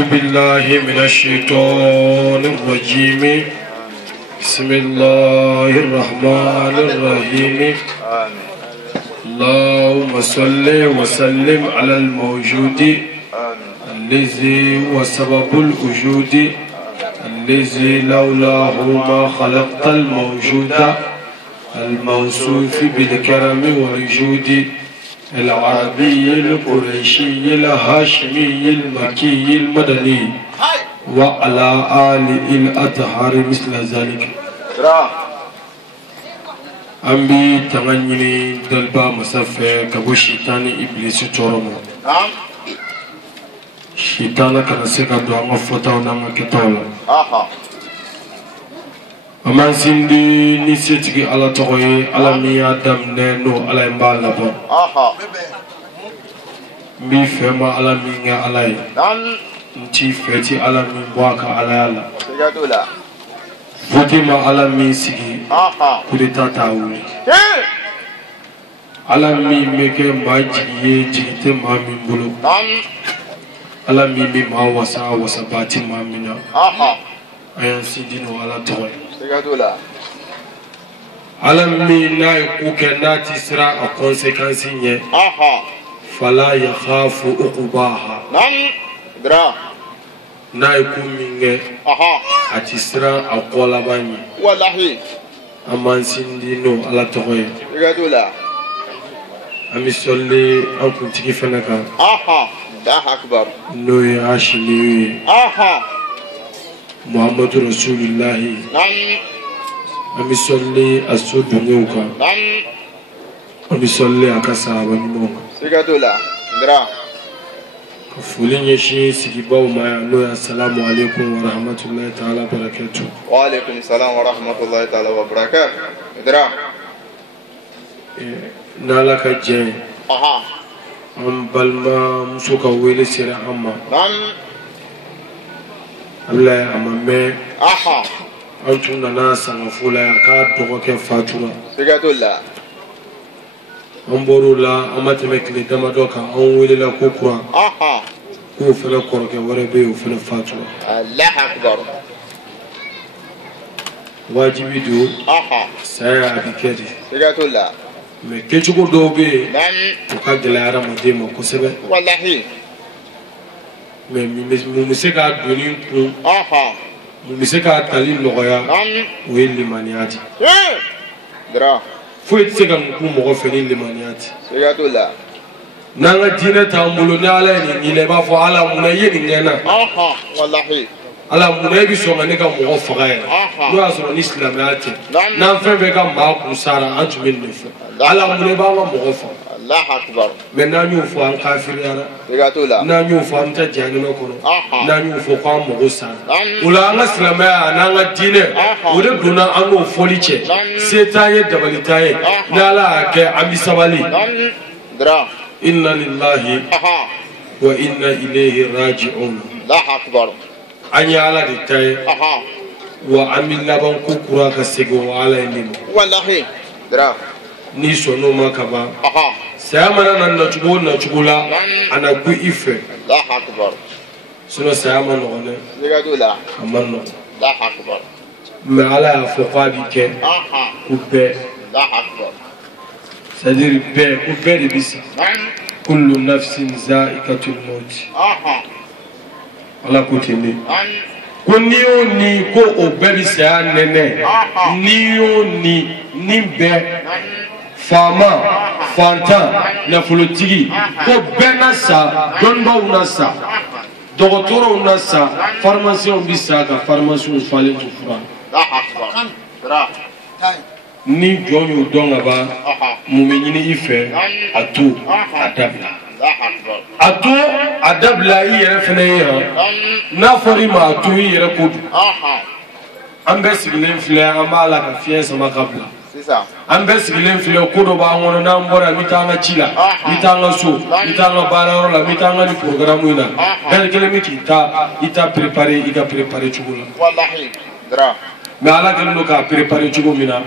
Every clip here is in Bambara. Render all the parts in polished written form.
أعوذ بالله من الشيطان الرجيم بسم الله الرحمن الرحيم اللهم صل وسلم على الموجود الذي هو سبب الوجود الذي لولاه ما خلقت الموجود الموصوف بالكرم والجود العربي القريشي الهاشمي المكي المدني وعلى آله الأطهار مثل ذلك. أمبي تغنيني دلبا مسافة كبو شيطان إبليس تورمو شيطان كان سيكا دوما فتاونا مكتولا aman sindi ni setigi ala togoye ala mi adam ne no ala mbala ba mi fema ala mi nga ala yi nti feti ala mi bwaka ala ala votima ala mi sigi kudeta tawuli ala mi meke maji ye jite ma mi bulu ala mi mi ma wasa bati ma mina ayan sindi no ala togoye alam mi na kuke na tisra a consequence nye fala yakhafu uqbaha na ku minge a tisra a qola bani wallahi aman sindino ala toye ami solle an kuntigi fanaka da akbar no ya ashili محمد رسول الله أمي صلي أسود بنيوكا أمي صلي أكاسا بنيوكا سيكاتولا درا كفولين يشي سيكيباو ما السلام عليكم ورحمة الله تعالى وبركاته وعليكم السلام ورحمة الله تعالى وبركاته درا نالك جين أم بالما مسوكا ويلي سيرا أما Allah amame antuna na sanafula ya ka dogoke fatuma sigatullah amborula amateme kile damadoka anwelila kokura ko fele koroke warebe o fele fatuma Allah akbar wajibi do saya abikedi sigatullah me kechugo dobe to ka gelara modemo ko sebe wallahi mais mu se ka doni kun mu se ka tali nɔgɔya o ye limaniya di foyi tɛ se ka kun mɔgɔ fɛ ni limaniya ti n'an ka diinɛ t'an bolo ni ala ye nin ɲinɛ i b'a fɔ ala munna i ye nin kɛ n na ala munna e bɛ sɔn ka ne ka mɔgɔ faga yɛrɛ n'o y'a sɔrɔ ni silamɛya tɛ n'an fɛn fɛn ka maa kun sara an tun bɛ nin de fɔ ala munna i b'an ka mɔgɔ faga mais n'an y'o fɔ an kafiriyara n'an y'o fɔ an bɛ taa jahanama kɔnɔ n'an y'o fɔ k'an mago sara o la an ka silamɛya n'an ka diinɛ o de donna an n'o fɔli cɛ se t'an ye dabali t'an ye ni ala y'a kɛ an bɛ sabali inna lillahi wa inna ilayhi raji'un an ye ala de ta ye wa an bɛ laban ko kura ka segin wa ala ye nin ma ni sɔnn'o ma ka ban saya mana na cogo la ana ku i fɛ sinon saya ma nɔgɔn dɛ a ma nɔgɔn mais ala y'a fɔ k'a bi kɛ ko bɛɛ c'est à dire bɛɛ ko bɛɛ de bi sa kullu nafsin za'iqatul maut ala ko ten de ko n'i y'o ni ko o bɛɛ bi saya nɛnɛ n'i y'o ni bɛɛ fama fantan nafolotigi ko bɛɛ na sa dɔnnibaw na sa dɔgɔtɔrɔw na sa pharmaciens bi sa ka pharmaciens falen to fura ni jɔn y'o dɔn ka ban mun bɛ ɲini i fɛ a to a dabila a to a dabila i yɛrɛ fɛnɛ ye yan n'a fɔra i ma a to i yɛrɛ ko don an bɛɛ sigilen filɛ an b'a la ka fiɲɛ sama ka bila an bɛɛ sigilen filɛ ko dɔ b'an kɔnɔ n'an bɔra n bɛ taa an ka ci la n bɛ taa an ka so n bɛ taa an ka baarayɔrɔ la n bɛ taa an ka nin programme in na bɛɛ kelen bɛ k'i ta préparer i ka préparer cogo la mais ala kɛlen don k'a préparer cogo min na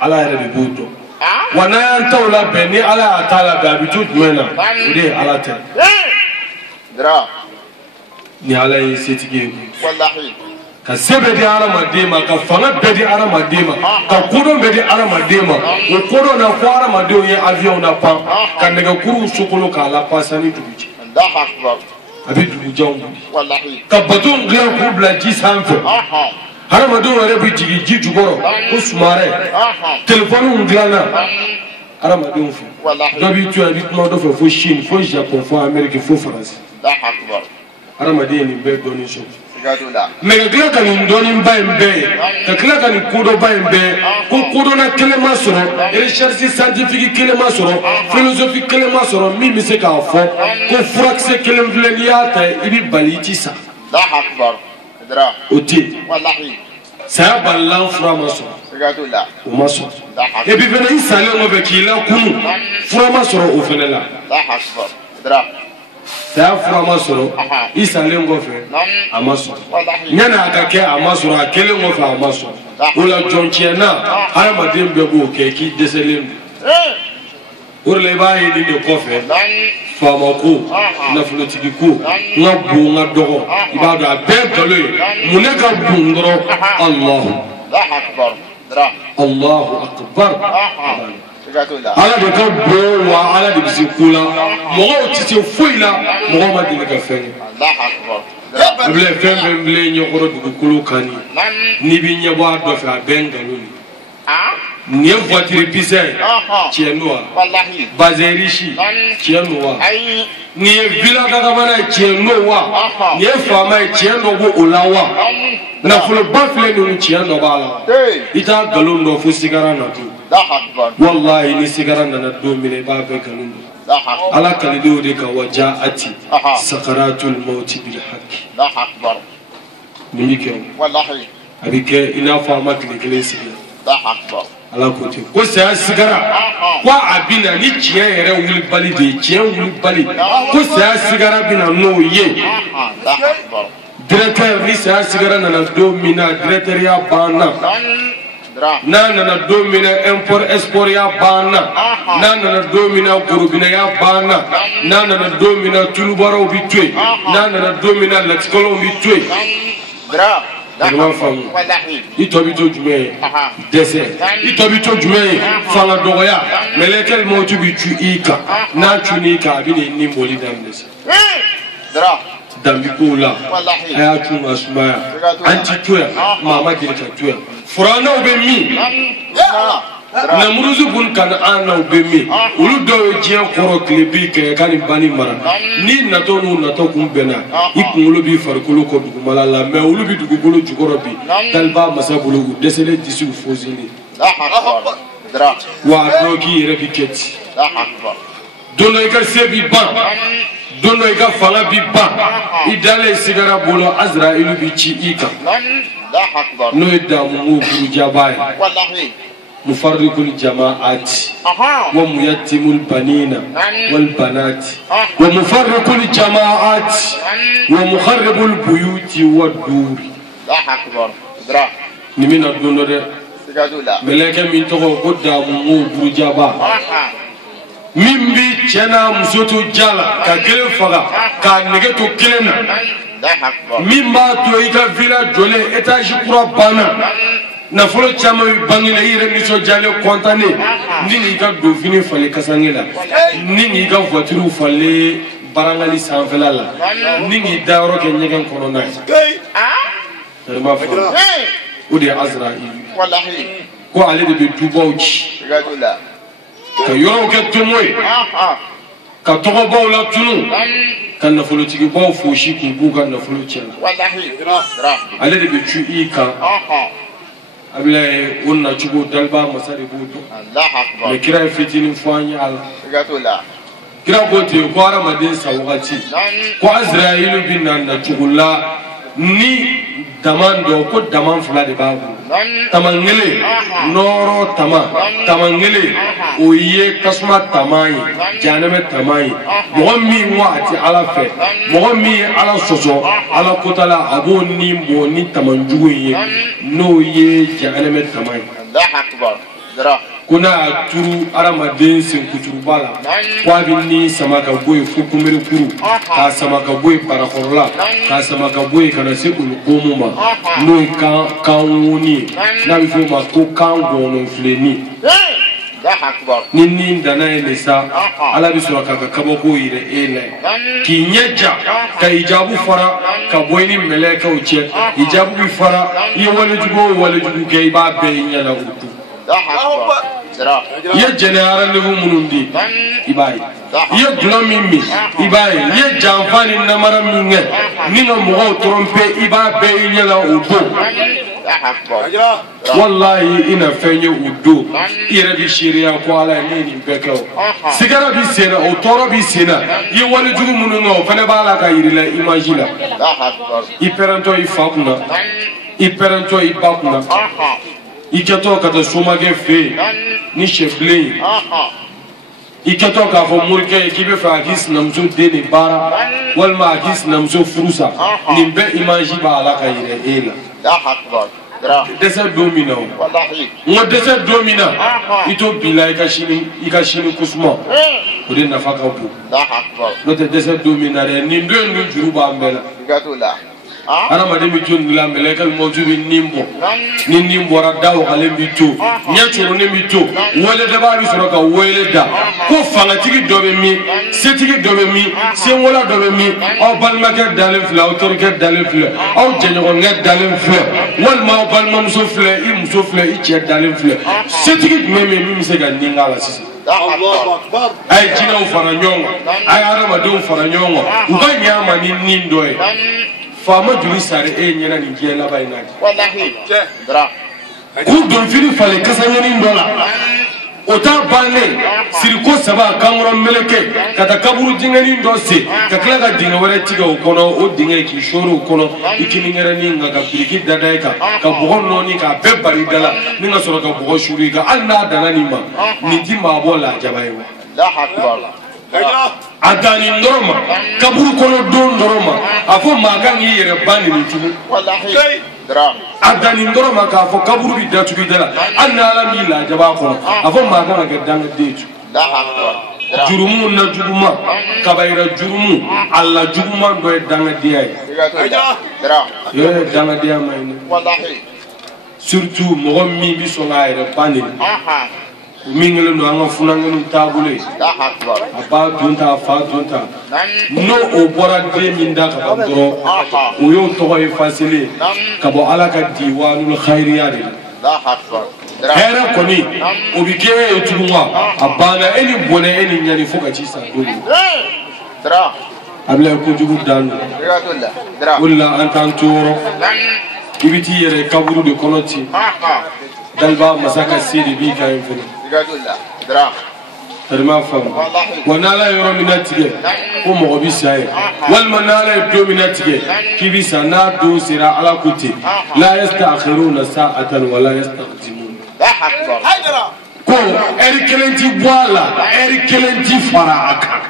ala yɛrɛ de b'o dɔn wa n'an y'an taw labɛn ni ala y'a ta labɛn a bɛ to jumɛn na o de ye ala tɛ ni ala ye setigi wallahi ka sebe di aramadema ka fanga bɛɛ di aramadema ka kodɔn bɛɛ di aramadema o kodɔn na fɔ aramadenw ye avion na pan ka nɛgɛkuru sokolo k'a la pasani dugu cɛ Allahu akbar a bɛ dugujanw wuli wallahi ka bateau dilan k'u bila ji sanfɛ hadamadenw yɛrɛ bɛ jigin ji jukɔrɔ ko sumarɛ telefɔniw dilanna hadamadenw fɛ dɔ b'i to yan i bɛ kuma dɔ fɛ fo Chine fo Japon fo Amérique fo France hadamaden ye nin bɛɛ dɔɔnin sɔrɔ mais ka tila ka nin dɔɔninba in bɛɛ ye ka tila ka nin kodɔnba in bɛɛ ko kodɔnna kelen ma sɔrɔ recherche scientifique kelen ma sɔrɔ philosophie kelen ma sɔrɔ min bɛ se k'a fɔ ko furakisɛ kelen filɛ n'i y'a ta i bɛ bali i ti sa o tɛ yen saya balilan fura ma sɔrɔ o ma sɔrɔ et puis fana i salen kɔfɛ k'i lakunu fura ma sɔrɔ o fana la saya fura ma sɔrɔ i salen kɔfɛ a ma sɔrɔ yanni a ka kɛ a ma sɔrɔ a kɛlen kɔfɛ a ma sɔrɔ o la jɔn tiɲɛna hadamaden bɛɛ b'o kɛ k'i dɛsɛlen don o de la i b'a ye nin de kɔfɛ faama ko nafolotigi ko n ka bon n ka dɔgɔ i b'a dɔn a bɛɛ nkalon ye mun ne ka bon dɔrɔn Allahu akbar ala de ka bon wa ala de bɛ se ko la mɔgɔw tɛ se foyi la mɔgɔw ma deli ka fɛn kɛ a bila fɛn fɛn bila ɲɛkɔrɔ dugukolo kan n'i bɛ ɲɛ bɔ a dɔ fɛ a bɛɛ nkalon ye nin ye voiture pisɛ ye tiɲɛ don wa bazɛn riche tiɲɛ don wa nin ye villa dagabana ye tiɲɛ don wa nin ye faama ye tiɲɛ dɔ b'o la wa nafoloba filɛ nin tiɲɛ dɔ b'a la i t'a nkalon dɔn fo sigara natu wallahi ni sigara nana don min i b'a bɛɛ nkalon dɔn ala kalidenw de kan wa jaati sakaratul mawti bil haqq nin bɛ kɛ o a bɛ kɛ i n'a fɔ a ma tile kelen sigi ala ko ten ko saya sigara ko a bɛ na ni tiɲɛ yɛrɛ wulibali de ye tiɲɛ wulibali ko saya sigara bɛ na n'o ye directeur ni saya sigara nana don min na directeur ya banna n'a nana don min na import export ya banna n'a nana don min na gorobinɛ ya banna n'a nana don min na tulubaraw bɛ to yen n'a nana don min na latikɔlaw bɛ to yen Ɲuman faamu i tɔ bɛ to jumɛn ye dɛsɛ i tɔ bɛ to jumɛn ye fanga dɔgɔya mɛlɛkɛl mɔti bɛ cu i kan n'a cun'i kan a bɛ n'i ni bɔli daminɛ sa danbi kow la a y'a cun ka sumaya an ti to yan maa ma deli ka to yan furannaw bɛ min namuruzu bun kan'anaw bɛ min olu dɔw ye diɲɛ kɔrɔ tile bi kɛɲɛ ka nin bani mara ni natɔ n'u natɔ kun bɛnna i kunkolo b'i farikolo kɔ dugumala la mais olu bɛ dugukolo jukɔrɔ bi taliba masa bolo u dɛsɛlen disiw fosini wa a dɔw k'i yɛrɛ bi kɛ ten don dɔ i ka se b'i ban don dɔ i ka fanga b'i ban i dalen sigara bolo Azraïlu bɛ ci i kan n'o ye Damungu Burujaba ye مفرق الجماعات وميتم البنين والبنات ومفرق الجماعات ومخرب البيوت والدور نمين الدنيا ده ملكة من تقول قدام برجابا من بي جنا مسوتو جالا كجل فغا كنجتو كلنا من ما تويكا فيلا جولة إتاش قربانا nafolo caman bɛ bange la i yɛrɛ nisɔndiyalen kɔntannen ni n'i ka donfini falen kasange la ni n'i ka voiture falen barangali sanfɛla la ni n'i da yɔrɔ kɛ ɲɛgɛn kɔnɔna ye yɛrɛ m'a faamu o de ye Azraïlu ko ale de bɛ dubaw ci ka yɔrɔw kɛ tomo ye ka tɔgɔbaw latunu ka nafolotigibaw fosi k'u b'u ka nafolo tiɲɛ ale de bɛ cu i kan abila o nacogo daliba masa de b'o dɔn mais kira ye fitinin fɔ an ye a la kira ko ten ko hadamaden sa wagati ko Azraïlu bɛ na nacogo la ni daman dɔ ko daman fila de b'a bolo taman kelen nɔrɔ taman kelen o ye tasuma taman ye jahanɛmɛ taman ye mɔgɔ min ko a tɛ ala fɛ mɔgɔ min ye ala sɔsɔ ala kota la a b'o ni mɔ ni taman jugu ye n'o ye jahanɛmɛ taman ye kuna turu aramaden sen kuturu bala kwa binni samaka boy fukumere kuru ka samaka boy parakorola ka samaka boy kana se ulumuma no kan woni na bi fo ma ko kan gono fleni nini dana elesa ala bi sura ka kabako ire ele ki nyeja ka ijabu fara ka boyni meleka uche ijabu bi fara yi wale jugo ke ba be nyala uku ye general lebu munundi ibai ye glomimi ibai ye janfani namara minge ninga mo trompe iba be nyala uku wallahi ina fenye udo ire bi sharia ko ala ni bekaw sigara bi sena o toro bi sena ye wale jugu mununga fane bala ka irila imagine iperanto ifakuna iperanto ibakuna ikato kata somage fe ni cheflin ikato ka fo murke kibe fa akis namzo deni bara wal ma akis namzo frusa nimbe imagine ba ala ka ire ela desa domina wallahi mo desa domina ito bila ikashini kusma ode nafaka bu no te desa domina re ni ndo juru ba mbela gatula ana mademi tun la melekal mawjubi nimbo ra daw xale mito ñatoro ne mito wala da ba bi soro ka wele da ko fanga tigi dobe mi setigi dobe mi se wala dobe mi aw balmaka dalen fla aw torke dalen fla aw jenyo ngat dalen fla wal ma balma muso fla I muso fla I che dalen fla setigi meme mi se ga ninga la sisi Allahu akbar ay jinaw fara nyongo ay arama do fara nyongo ubanya mani nindoy fama juri sare e nyana ni jela bayna wallahi dra ku don fini fale kasanyani ndola ota bane siriko saba kamro meleke kata kaburu jingani ndose kakla ga dinga wala tiga ukono o dinga ki shoro ukono ikini ngera ni ngaga biriki dadaika ka bogon noni ka bebari dala ninga soro ka bogo shuri ga anna dana ni ma ni dimba bola jabayo la akbar adani ndoroma kaburu kono don ndoroma afo magangi yere bani ni tumu wallahi dra adani ndoroma ka afo kaburu bi datu bi dala anna ala mi la jaba kono afo maganga ga danga deju da hakko jurumu na juguma kabaira jurumu alla juguma do danga diyay dra yo danga diya mayni wallahi surtout mo mi bi so ngaire bani mingele no anga funangenu tabule aba dunta fa dunta no o bora de minda ka bro o yo to e facile ka bo ala ka diwanul khairiyat da hakwa era koni o bike e tuwa abana eni bone eni nyani foka ci sa dole dra abla ko jugu dan dra wala antan turo ibiti yere kaburu de konoti dalba masaka sidi bi kayen fulu dra terma fam wana la yoro minatige ko mo bi saye wal manala dominatige kibisa na do sira ala kuti la yastakhiruna sa'atan wala yastaqdimun ko erkelenti wala erkelenti faraka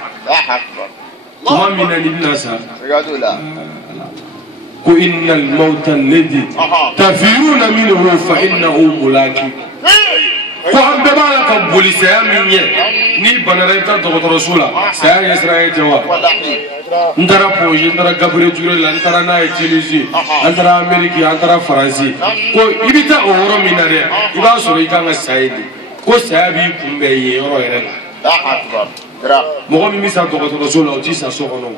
wa min al-nasa ko innal mauta alladhi tafiruna minhu fa innahu mulaki ko ambe bala ka boli saya minye ni banareta doktor rasula saya israel tawa ndara projet ndara gabriel jure la ndara na utiliser ndara amerique ndara france ko ibita oro minare iba soro ikanga saidi ko saya bi kumbe ye oro yere la akbar mogo mi sa doktor rasula oti sa sokono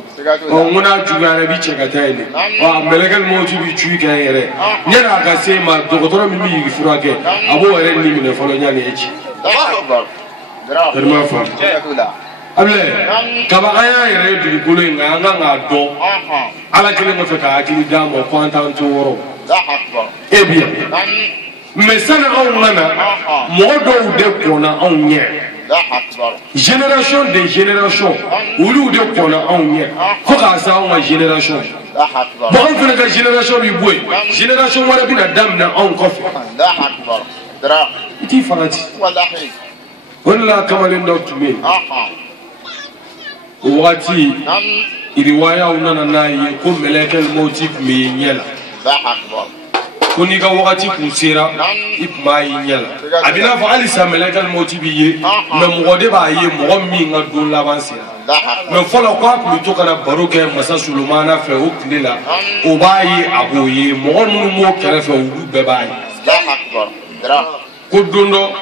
o ngona jugara bi chekataini wa melegal moju bi chuika yere nyara ka sema doktor mi mi furake abo yere ni mi folo nyani echi akbar terma fa able kaba aya yere bi kulo nga nga do ala kile mo feka akili damo kwantan to woro akbar ebia mesana on ngana modo de kona on nye génération de génération olu de kona on nye ko ka sa on génération bon on fait la génération bi boy génération wala bi na damna on kofi dra iti farati wallahi wala kamalen doctor me wati riwaya unana nayi ko melekal motif mi nyela kuni ka wakati kun sera ipma yi nyala abina fa alisa malakal mauti biye me mugode ba ye mo mi nga do laban sera me fola kwa pluto kana baroke masa sulumana fe o klela o ba yi aboye mo mo kere fe o be ba yi Allahu akbar dra ko dondo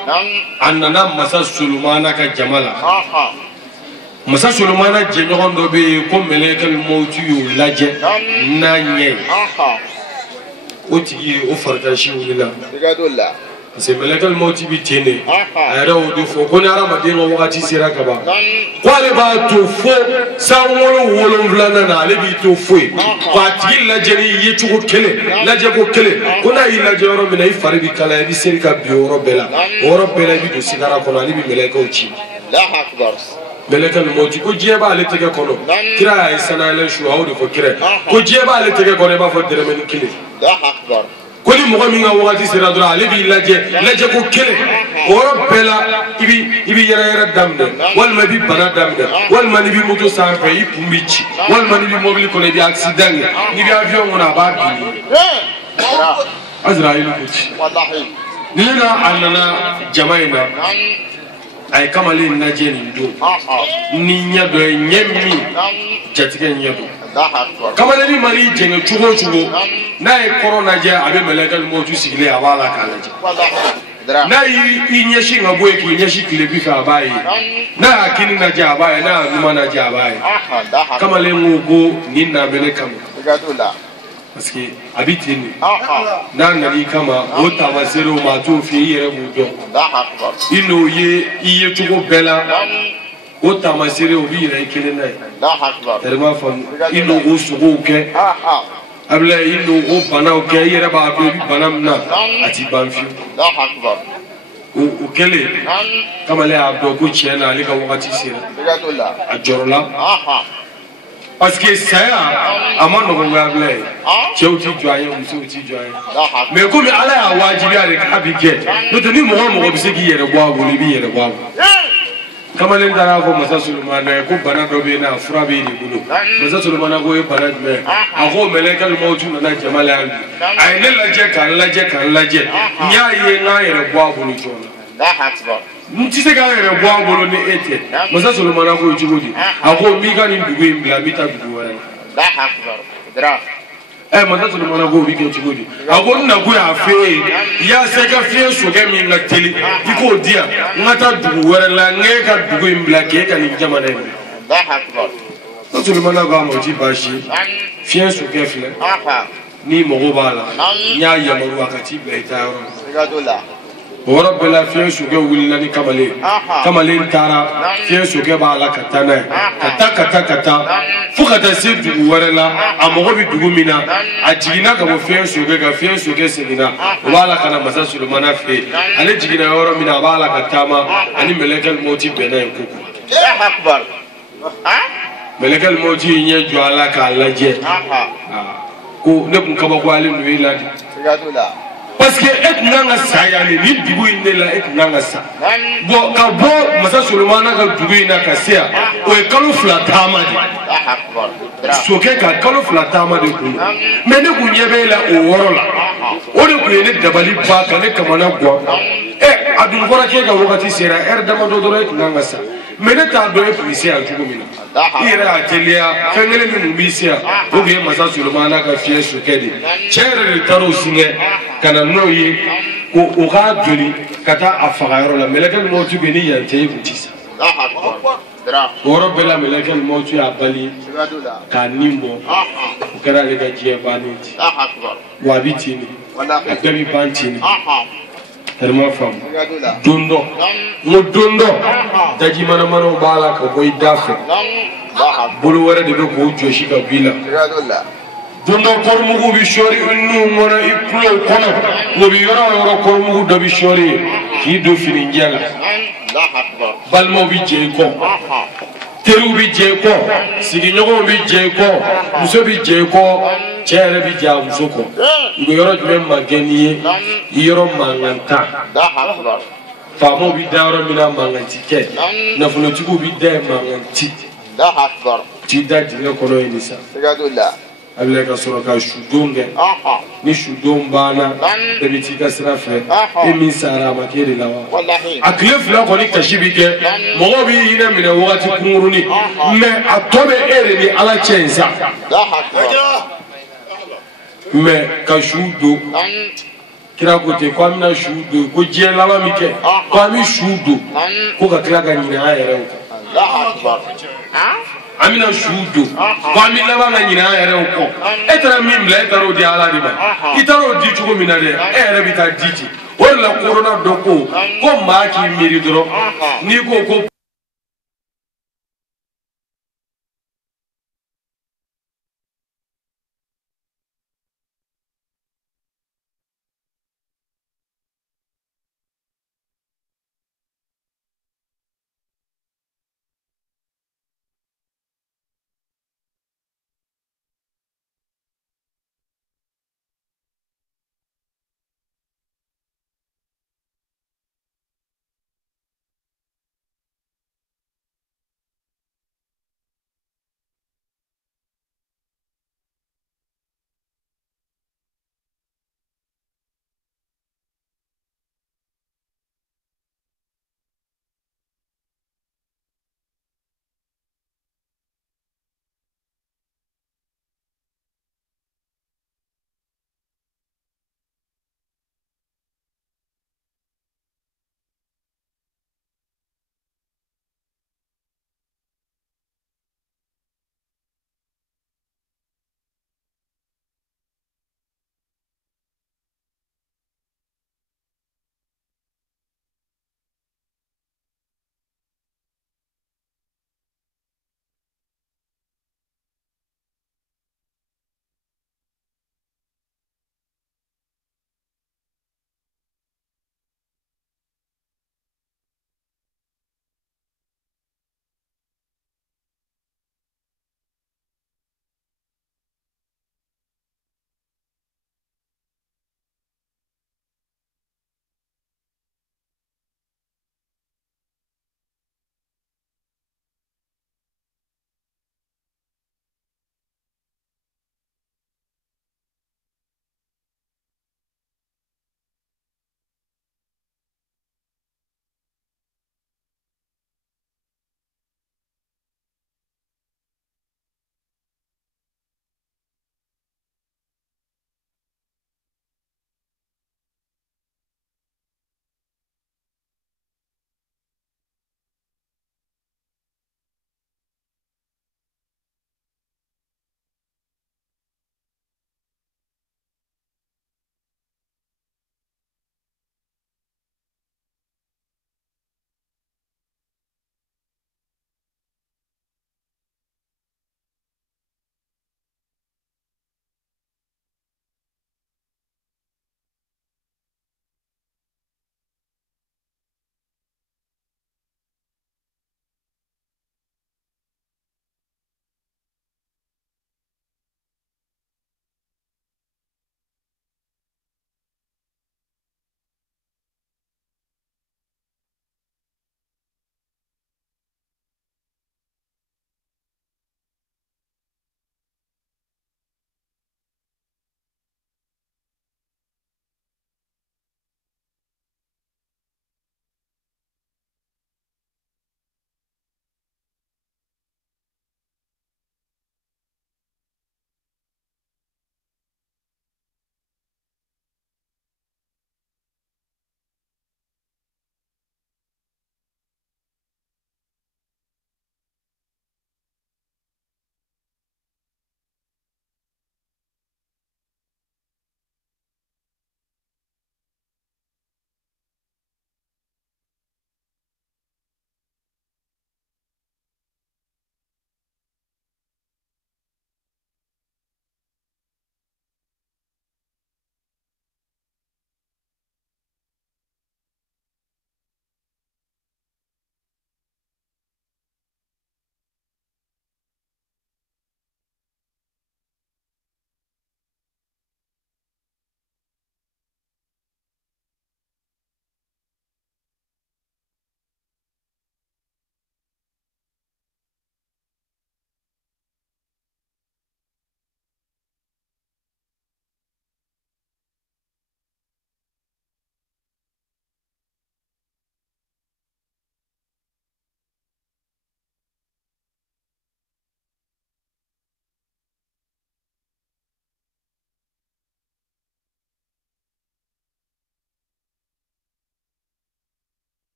annana masa sulumana ka jamala masa sulumana je nyogon do be ko malakal mauti yo laje na nye o tigi o farka shi wulila digadolla c'est malakal mauti bi tene ara o do fo ko ni ara madin o wakati sira kaba ko ale ba to fo sa wolo vlana na ale bi to fo ko tigi la jeri ye chugo kele la je ko kele ko na ila je ro mina ifari bi kala bi sirka bi oro bela bi do sigara ko na ali bi malakal ci Allahu akbar malakal mauti ko jeba ale tege kono kira ay sanale shu awdo ko kire ko jeba ale tege kono ba fo dere men kile Allahu akbar ko ni mogo min ga wakati sira dura ale bi laje ko kele oro bela ibi yara damde wal ma bi bana damde wal ma ni bi moto sanfe yi pumbici wal ma ni bi mobile ko ne bi accident ni bi avion ngona ba bi azrail ko ci wallahi ni na annana jamaina ay kamale na jeni do ni nyado nyemmi jatige nyado kamale ni mari jenge chugo na e corona je abe malakal mautu sigle awala kalaje na yi nyeshi ngabwe ki nyeshi kilebi ka bayi na akini na ja bayi na numa na ja bayi kamale ngugo ninna bele kam parce que habitini na ngali kama ota masero matu fi yere budo ino ye chugo bela ota masero bi yere kele na terma fam ino usugo ke abla ino o bana o ke yere ba bi banam na ati banfi o kele kama le abdo ko chena ali ka wakati sira ajorola parce que saya amano ko ngable cheuti joye musuti joye mais comme ala ya wajibi ale ka bige no to ni mo bisigi yere bwa go bi yere bwa kama le ndara ko masa sulumana ko bana do be na fura be ni bulo masa sulumana ko e bana me ako malakal mautu na jamala ay ne laje kan laje nya ye na yere bwa go ni jona Mutise ga yere bwa bolo ni ete masa solomana ko jigodi ako miga ni dugu imbla bita dugu wala Allahu akbar dra masa solomana ko bi ke jigodi ako na ko ya fe ya se ka fe so ga mi na tele iko dia ngata dugu wala nge ka dugu imbla ke ka ni jamana ni Allahu akbar masa solomana ga mo ji bashi fe so ke fle ni mo go bala nya ya mo wakati be tayoro gadola ورب لا في سوق ولني كمالين ترى في سوق بالا كتنا كتا فقط سيد ورلا أمور بدومينا أجينا كم في سوق سيدنا بالا كنا مسا سلمانا في أنا جينا ورا منا بالا كتاما أنا ملك الموت بينا يكوكو أكبر ملك الموت ينجو على كالاجي كو نبغى كبقوالي نويلادي parce que et nanga saya ni dugu inela et nanga sa bo ka bo masa sulumana ka dugu ina ka sia o e kalu flatama di soke ka kalu flatama de ku me ne ku nyebela o worola o de ku ne dabali ba ka ne kamana gwa adun gora ke ga wakati sera dama do do et nanga sa me ne ta do e polisi a jugo mina ira atelia fengele mi mbisia o ge masa sulumana ka fie sokedi chere le taro singe kana noyi ko o ga joli kata afagayro la melekal mautu beni yante yutisa ورب لا ملك الموت يا بالي كانيمو وكذا لك جيباني وابيتيني أدري بانتيني ترى فهم دوندو مدوندو تجي منا بالا كبوي دافع بلو ورد بكو جوشي كبيلا دوندو كرمو بيشوري إنه منا يبلو كنا وبيورا كرمو دبيشوري كيدو فينجالا balmo bi jeko teru bi jeko siginyogo bi jeko muso bi jeko chere bi ja muso ko ngo yoro jume mageni yoro manganta famo bi daro mina manganti ke na funo tugu bi de manganti ti da dinga kono inisa abile ka sɔrɔ ka sudon kɛ ni sudon banna bɛɛ bɛ t'i ka sira fɛ e min sara a ma k'e de la wa a tile fila kɔni kasi bi kɛ mɔgɔw b'i hinɛ minɛ wagati kunkurunin mais a tɔ bɛ e de ni ala cɛ in sa mais ka su don kira ko ten ko an bɛna su don ko diɲɛ laban min kɛ ko an bɛ su don ko ka tila ka ɲinɛ an yɛrɛw kan an bɛna su don ko an bɛ laban ka ɲinɛ an yɛrɛw kɔ e taara min bila e taara o di ala de ma i taara o di cogo min na dɛ e yɛrɛ bɛ taa di ten o de la korona dɔ ko maa k'i miiri dɔrɔn n'i ko ko